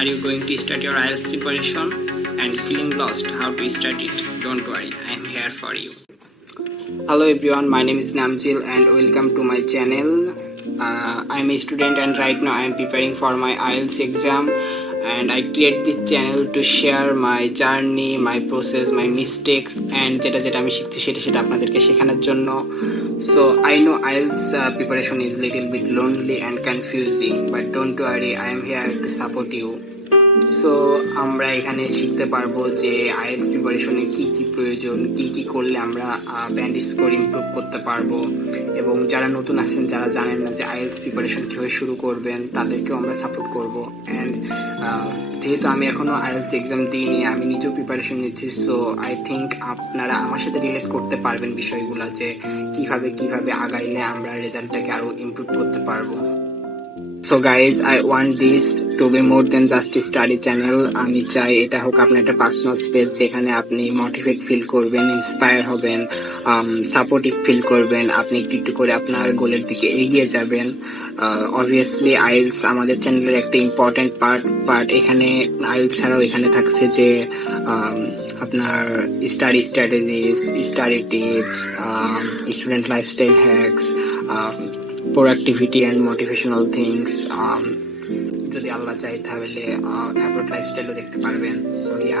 Are you going to start your IELTS preparation and feeling lost how to start it? Don't worry, I am here for you. Hello everyone, my name is Namjil and welcome to my channel. I am a student and right now I am preparing for my IELTS exam, and I create this channel to share my journey, my process, my mistakes and যেটা আমি শিখছি সেটা আপনাদেরকে শেখানোর জন্য. So I know IELTS preparation is little bit lonely and confusing, but don't worry, I am here to support you. So আমরা এখানে শিখতে পারবো যে আইএলটিএস প্রিপারেশনে কি কি প্রয়োজন, কি করলে আমরা ব্যান্ড স্কোর ইমপ্রুভ করতে পারবো, এবং যারা নতুন আছেন, যারা জানেন না যে আইএলটিএস প্রিপারেশন কীভাবে শুরু করবেন, তাদেরকেও আমরা সাপোর্ট করব. অ্যান্ড যেহেতু আমি এখনও আইএলটিএস এক্সাম দিইনি, আমি নিজেও প্রিপারেশন নিচ্ছি, সো আই থিঙ্ক আপনারা আমার সাথে রিলেট করতে পারবেন বিষয়গুলো, যে কিভাবে আগাইলে আমরা রেজাল্টটাকে আরও ইমপ্রুভ করতে পারবো. So guys, I want this to be more than just study channel. আমি চাই এটা হোক আপনার একটা পার্সোনাল স্পেস, যেখানে আপনি মোটিভেট ফিল করবেন, ইন্সপায়ার হবেন, সাপোর্টিভ ফিল করবেন, আপনি একটু করে আপনার গোলের দিকে এগিয়ে যাবেন. অবভিয়াসলি আইএলটিএস আমাদের চ্যানেলের একটা ইম্পর্ট্যান্ট পার্ট. এখানে আইএলটিএস ছাড়াও এখানে থাকছে যে আপনার study strategies, study tips, student lifestyle hacks, productivity and motivational things. যদি আল্লাহ চাই তাহলে অ্যাব্রড লাইফস্টাইলও দেখতে পারবেন. So yeah,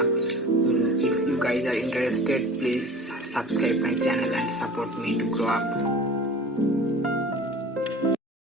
if you guys are interested, please subscribe my channel and support me to grow up.